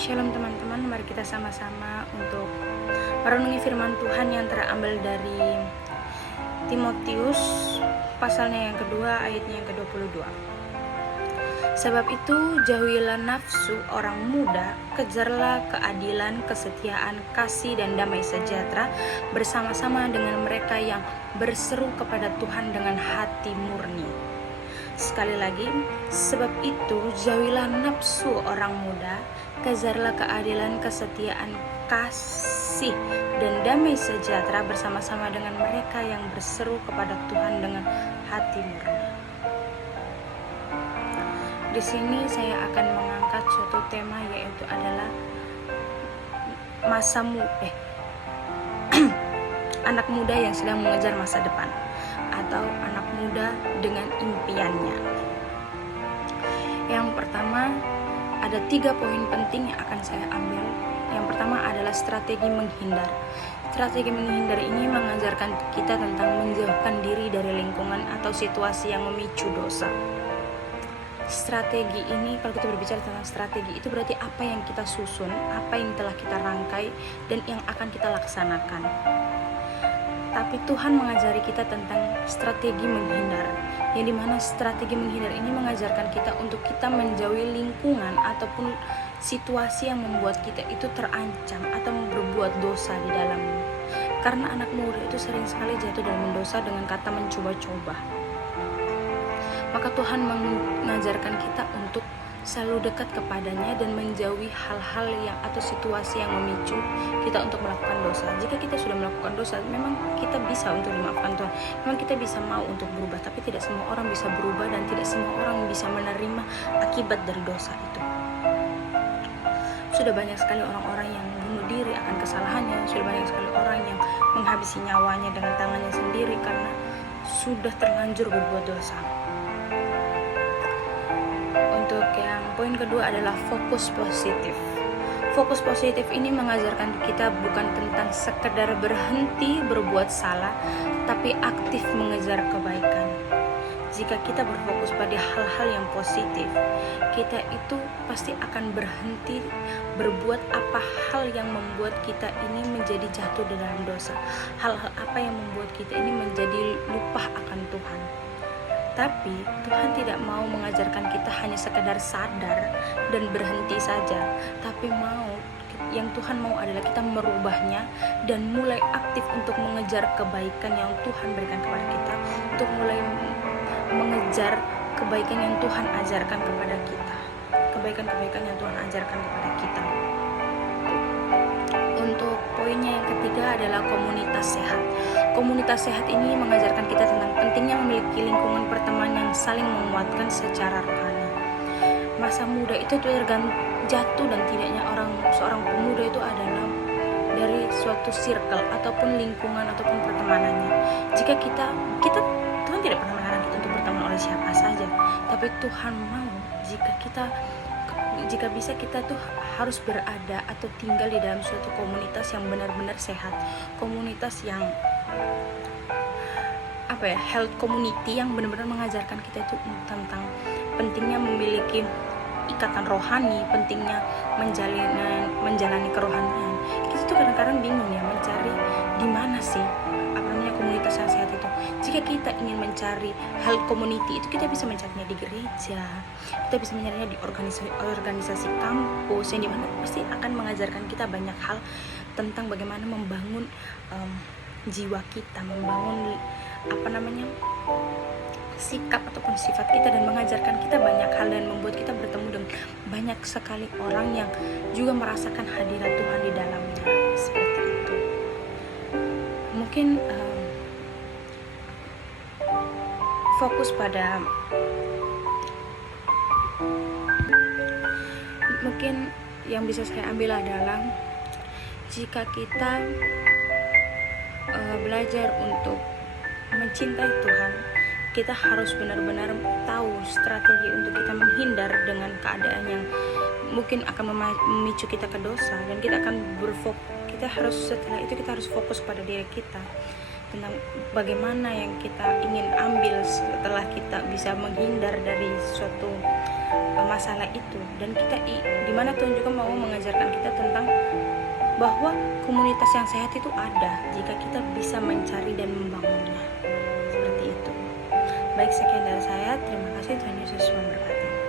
Shalom teman-teman, mari kita sama-sama untuk merenungi firman Tuhan yang terambil dari Timotius pasalnya yang kedua ayatnya yang ke-22. Sebab itu jauhilah nafsu orang muda, kejarlah keadilan, kesetiaan, kasih dan damai sejahtera bersama-sama dengan mereka yang berseru kepada Tuhan dengan hati murni. Sekali lagi, sebab itu jauhilah nafsu orang muda, kejarlah keadilan, kesetiaan, kasih, dan damai sejahtera bersama-sama dengan mereka yang berseru kepada Tuhan dengan hati murni. Di sini saya akan mengangkat suatu tema, yaitu adalah anak muda yang sedang mengejar masa depan, atau anak muda dengan impiannya. Yang pertama, ada 3 poin penting yang akan saya ambil. Yang pertama adalah strategi menghindar. Strategi menghindar ini mengajarkan kita tentang menjauhkan diri dari lingkungan atau situasi yang memicu dosa. Strategi ini, kalau kita berbicara tentang strategi, itu berarti apa yang kita susun, apa yang telah kita rangkai, dan yang akan kita laksanakan. Tapi Tuhan mengajari kita tentang strategi menghindar, yang dimana strategi menghindar ini mengajarkan kita untuk kita menjauhi lingkungan ataupun situasi yang membuat kita itu terancam atau berbuat dosa di dalamnya. Karena anak muda itu sering sekali jatuh dalam dosa dengan kata mencoba-coba. Maka Tuhan mengajarkan kita untuk selalu dekat kepadanya dan menjauhi hal-hal yang atau situasi yang memicu kita untuk melakukan dosa. Jika kita sudah melakukan dosa, memang kita bisa untuk dimaafkan Tuhan, memang kita bisa mau untuk berubah, tapi tidak semua orang bisa berubah dan tidak semua orang bisa menerima akibat dari dosa itu. Sudah banyak sekali orang-orang yang bunuh diri akan kesalahannya, sudah banyak sekali orang yang menghabisi nyawanya dengan tangannya sendiri karena sudah terlanjur berbuat dosa. Untuk yang poin kedua adalah fokus positif. Fokus positif ini mengajarkan kita bukan tentang sekedar berhenti berbuat salah, tapi aktif mengejar kebaikan. Jika kita berfokus pada hal-hal yang positif, kita itu pasti akan berhenti berbuat apa hal yang membuat kita ini menjadi jatuh dalam dosa. Hal-hal apa yang membuat kita ini menjadi lupa akan Tuhan. Tapi Tuhan tidak mau mengajarkan kita hanya sekedar sadar dan berhenti saja, tapi yang Tuhan mau adalah kita merubahnya dan mulai aktif untuk mengejar kebaikan yang Tuhan berikan kepada kita, untuk mulai mengejar kebaikan yang Tuhan ajarkan kepada kita, kebaikan-kebaikan yang Tuhan ajarkan kepada kita. Untuk poinnya yang ketiga adalah komunitas sehat. Komunitas sehat ini mengajarkan kita tentang pentingnya memiliki lingkungan pertemanan yang saling menguatkan secara rohani. Masa muda itu jatuh dan tidaknya seorang pemuda itu adalah dari suatu circle ataupun lingkungan ataupun pertemanannya. Jika Tuhan tidak pernah melarang kita untuk berteman oleh siapa saja, tapi Tuhan mau jika bisa kita tuh harus berada atau tinggal di dalam suatu komunitas yang benar-benar sehat, komunitas yang health community, yang benar-benar mengajarkan kita itu tentang pentingnya memiliki ikatan rohani, pentingnya menjalani kerohanian. Kita tuh kadang-kadang bingung ya mencari di mana sih komunitas yang sehat itu. Jika kita ingin mencari health community itu, kita bisa mencarinya di gereja, kita bisa mencarinya di organisasi kampus, yang dimana pasti akan mengajarkan kita banyak hal tentang bagaimana membangun jiwa kita, membangun sikap ataupun sifat kita, dan mengajarkan kita banyak hal dan membuat kita bertemu dengan banyak sekali orang yang juga merasakan hadirat Tuhan di dalamnya. Seperti itu. Mungkin fokus pada mungkin yang bisa saya ambil adalah jika kita belajar untuk mencintai Tuhan, kita harus benar-benar tahu strategi untuk kita menghindar dengan keadaan yang mungkin akan memicu kita ke dosa, dan kita akan setelah itu kita harus fokus pada diri kita tentang bagaimana yang kita ingin ambil setelah kita bisa menghindar dari suatu masalah itu. Dan kita di mana Tuhan juga mau mengajarkan kita tentang bahwa komunitas yang sehat itu ada jika kita bisa mencari dan membangunnya. Seperti itu. Baik, sekian dari saya. Terima kasih. Tuhan Yesus memberkati.